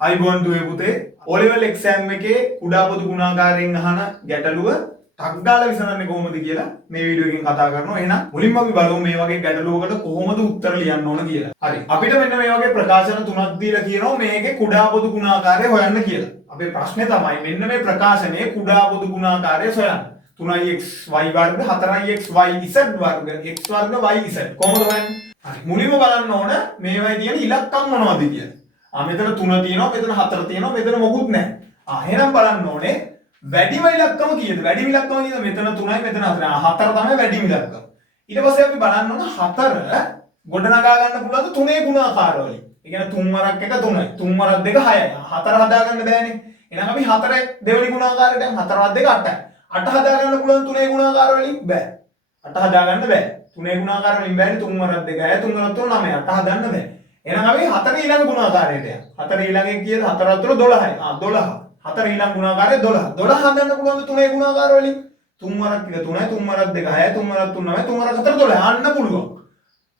අයිබෝන් දුවේ පුතේ O level exam එකේ කුඩා පොදු ගුණාකාරයෙන් අහන ගැටලුව ටක් ගාලා විසඳන්නේ කොහොමද කියලා මේ වීඩියෝ එකෙන් කතා කරනවා. එහෙනම් මුලින්ම අපි බලමු මේ වගේ ගැටලුවකට කොහොමද උත්තර ලියන්න ඕන කියලා. හරි. අපිට මෙන්න මේ වගේ ප්‍රකාශන තුනක් දීලා කියනවා මේකේ කුඩා පොදු ගුණාකාරය හොයන්න කියලා. අපේ ප්‍රශ්නේ තමයි මෙන්න මේ ප්‍රකාශනයේ කුඩා පොදු ගුණාකාරය සොයන්න. 3x y වර්ග 4x y z වර්ග x වර්ග y z කොහොමද හොයන්නේ? හරි. මුලින්ම බලන්න ඕන මේවයි තියෙන ඉලක්කම් මොනවද කියලා. මෙතන 3 තියෙනවා මෙතන 4 තියෙනවා මෙතන මොකුත් නැහැ. එහෙනම් බලන්න ඕනේ වැඩිම ඉලක්කම කීයද? වැඩිම ඉලක්කම කීයද? මෙතන 3යි මෙතන 4යි. 4 තමයි වැඩිම ඉලක්කම. ඊට පස්සේ අපි බලන්න ඕන 4 ගොඩනගා ගන්න පුළුවන්ද 3 ගුණාකාර වලින්. ඒ කියන්නේ 3 වරක් 1 3යි. 3 වරක් 2 6යි. 4 හදා ගන්න බෑනේ. එහෙනම් අපි 4 දෙවෙනි ගුණාකාරයට 4 වරක් 2 8යි. 8 හදා ගන්න පුළුවන් 3 ගුණාකාර වලින් බෑ. 8 හදා ගන්න බෑ. 3 ගුණාකාර වලින් බෑනේ. 3 වරක් 2යි. 3 වරක් 3 9යි. 8 හදන්න බෑ. එහෙනම් අපි 4 ඊළඟ ගුණාකාරයට යනවා. 4 ඊළඟේ කීයද? 4 අතර 12යි. 12. 4 ඊළඟ ගුණාකාරය 12. 12 හදන්න පුළුවන්ද 3 ගුණාකාර වලින්? 3 වරක් 1 3යි, 3 වරක් 2 6යි, 3 වරක් 3 9යි, 3 වරක් 4 12. අන්න පුළුවන්.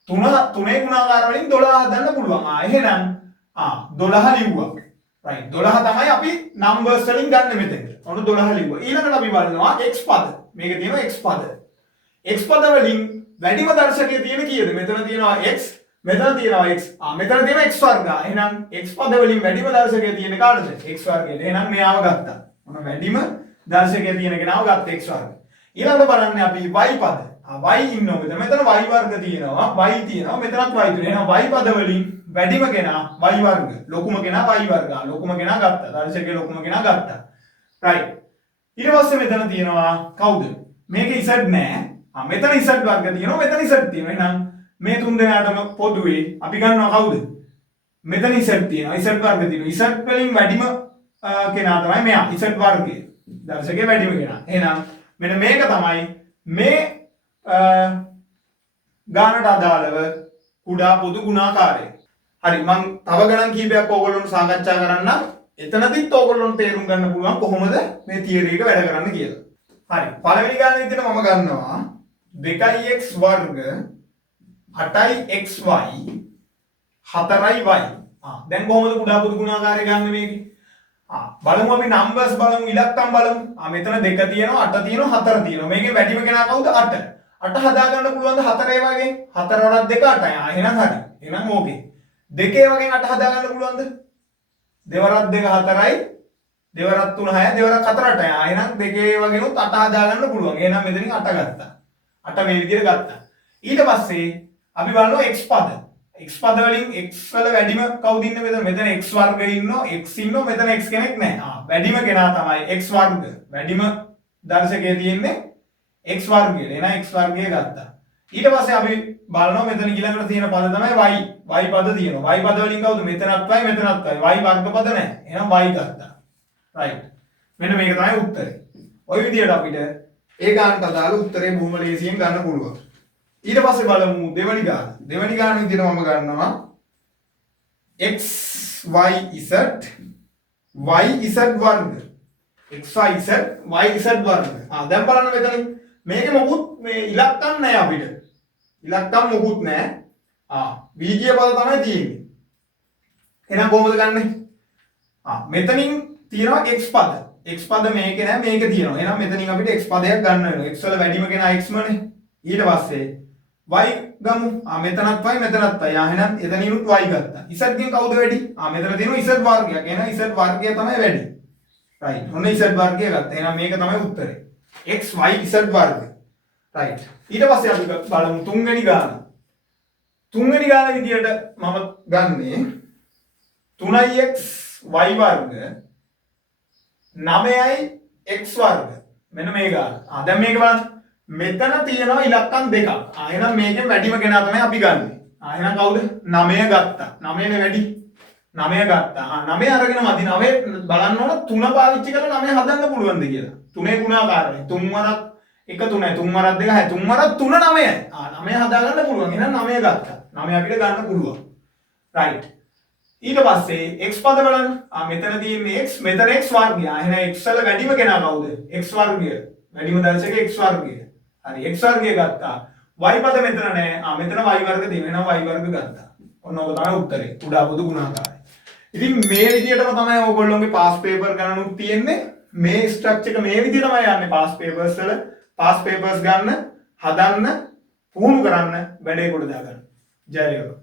3 ගුණාකාර වලින් 12 හදන්න පුළුවන්. එහෙනම් 12 ලිව්වා. right. 12 තමයි අපි නම්බර්ස් වලින් ගන්න මෙතන. ඔන්න 12 ලිව්වා. ඊළඟට අපි බලනවා x පද. මේක තියෙනවා x පද. x පද වලින් වැඩිම දර්ශකයේ තියෙන කීයද? මෙතන තියෙනවා x මෙතන තියෙනවා x. මෙතන තියෙනවා x වර්ග. එහෙනම් x පද වලින් වැඩිම දර්ශකයේ තියෙන කාටද? x වර්ගයට. එහෙනම් මෙයාව ගත්තා. මොන වැඩිම දර්ශකයේ තියෙන කෙනාව ගත්තා x වර්ග. ඊළඟට බලන්නේ අපි y පද. y ඉන්නවා මෙතන. මෙතන y වර්ග තියෙනවා. y තියෙනවා. මෙතනත් y තියෙනවා. එහෙනම් y පද වලින් වැඩිම කෙනා y වර්ග. ලොකුම කෙනා y වර්ග. ලොකුම කෙනා ගත්තා. දර්ශකයේ ලොකුම කෙනා ගත්තා. right. ඊට පස්සේ මෙතන තියෙනවා කවුද? මේක z නෑ. මෙතන z වර්ග තියෙනවා. මෙතන z තියෙනවා. එහෙනම් මේ තුන් දෙනාටම පොදුවේ අපි ගන්නවා කවුද? මෙතන z තියෙනවා. z වර්ග තියෙනවා. z වලින් වැඩිම කෙනා තමයි මෙයා. z වර්ගය. දර්ශකයේ වැඩිම කෙනා. එහෙනම් මෙන්න මේක තමයි මේ ගානට අදාළව කුඩා පොදු ගුණාකාරය. හරි මම තව ගණන් කීපයක් ඕගොල්ලොන්ට සාකච්ඡා කරන්නම්. එතනදිත් ඕගොල්ලොන්ට තේරුම් ගන්න පුළුවන් කොහොමද මේ තියරි එක වැඩ කරන්න කියලා. හරි පළවෙනි ගාන විදිහට මම ගන්නවා 2x වර්ග 8xy 4y. දැන් කොහොමද කුඩා පොදු ගුණාකාරය ගන්න මේකේ? බලමු අපි නම්බර්ස් බලමු ඉලක්කම් බලමු. මෙතන 2 තියෙනවා 8 තියෙනවා 4 තියෙනවා. මේකේ වැඩිම කෙනා කවුද? 8. 8 හදා ගන්න පුළුවන්ද 4 ඒ වගේ? 4 වරක් 2 8යි. එහෙනම් හරි. එහෙනම් ඕකේ. 2 ඒ වගේ 8 හදා ගන්න පුළුවන්ද? 2 වරක් 2 4යි. 2 වරක් 3 6යි. 2 වරක් 4 8යි. එහෙනම් 2 ඒ වගේනොත් 8 හදා ගන්න පුළුවන්. එහෙනම් මෙතනින් 8 ගත්තා. 8 මේ විදිහට ගත්තා. ඊට පස්සේ අපි බලනවා x පද. x පද වලින් x වල වැඩිම කවුද ඉන්නේ මෙතන? මෙතන x වර්ග ඉන්නවා, x ඉන්නවා, මෙතන x කෙනෙක් නැහැ. වැඩිම කෙනා තමයි x වර්ග. වැඩිම දර්ශකයේ තියෙන්නේ x වර්ගය. එහෙනම් x වර්ගය ගත්තා. ඊට පස්සේ අපි බලනවා මෙතන ඊළඟට තියෙන පද තමයි y. y පද තියෙනවා. y පද වලින් කවුද? මෙතනත් y මෙතනත් y. y වර්ග පද නැහැ. එහෙනම් y ගත්තා. right. මෙන්න මේක තමයි උත්තරේ. ওই විදිහට අපිට ඒ ගානට අදාළ උත්තරේ බොහොම ලේසියෙන් ගන්න පුළුවන්. ඊට පස්සේ බලමු දෙවනි ගාන. දෙවනි ගාන විදිහට මම ගන්නවා x y z වර්ග. x y z වර්ග. දැන් බලන්න මෙතන මේකේ මොකුත් මේ ඉලක්කම් නැහැ අපිට. ඉලක්කම් මොකුත් නැහැ. බීජීය පද තමයි තියෙන්නේ. එහෙනම් කොහොමද ගන්නෙ? මෙතනින් තියෙනවා x පද. x පද මේකේ නැහැ මේක තියෙනවා. එහෙනම් මෙතනින් අපිට x පදයක් ගන්න වෙනවා. x වල වැඩිම කෙනා x මනේ. ඊට පස්සේ y ගමු. මෙතනත් y මෙතනත් y. එහෙනම් එතනිනුත් y ගත්තා. z ගෙන් කවුද වැඩි? මෙතන තියෙනවා z වර්ගයක්. එහෙනම් z වර්ගය තමයි වැඩි. right. ඔන්න z වර්ගය ගත්තා. එහෙනම් මේක තමයි උත්තරේ. x y z වර්ග. right. ඊට පස්සේ අපි බලමු තුන්වෙනි ගාන. තුන්වෙනි ගාන විදියට මම ගන්නේ 3x y වර්ග 9යි x වර්ග. මෙන්න මේ ගාන. දැන් මේක බලන්න. මෙතන තියෙනවා ඉලක්කම් දෙකක්. එහෙනම් මේකෙන් වැඩිම කෙනා තමයි අපි ගන්නෙ. එහෙනම් කවුද? 9 ගත්තා. 9 නේ වැඩි. 9 ගත්තා. 9 අරගෙන මදි. 9 බලන්න ඕන 3 පාවිච්චි කරලා 9 හදන්න පුළුවන්ද කියලා. 3 ගුණාකාරයි. 3 වරක් 1 3යි. 3 වරක් 2 6යි. 3 වරක් 3 9යි. 9 හදා ගන්න පුළුවන්. එහෙනම් 9 ගත්තා. 9 අපිට ගන්න පුළුවන්. right. ඊට පස්සේ x පද බලන්න. මෙතන තියෙන්නේ x මෙතන x වර්ගය. එහෙනම් x වල වැඩිම කෙනා කවුද? x වර්ගය. වැඩිම දර්ශකයේ x වර්ගය. හරි x වර්ගය ගත්තා. y පද මෙතන නැහැ. මෙතන y වර්ග තියෙනවා. එහෙනම් y වර්ග ගත්තා. ඔන්න ඔක තමයි උත්තරේ. කුඩා පොදු ගුණාකාරය. ඉතින් මේ විදිහටම තමයි ඕගොල්ලෝගේ පාස් පේපර් ගණනුත් තියෙන්නේ. මේ ස්ට්‍රක්චර් එක මේ විදිහටමයි යන්නේ පාස් පේපර්ස් වල. පාස් පේපර්ස් ගන්න, හදන්න, පුහුණු කරන්න, වැඩේ කොට දාගන්න. ජය වේවා.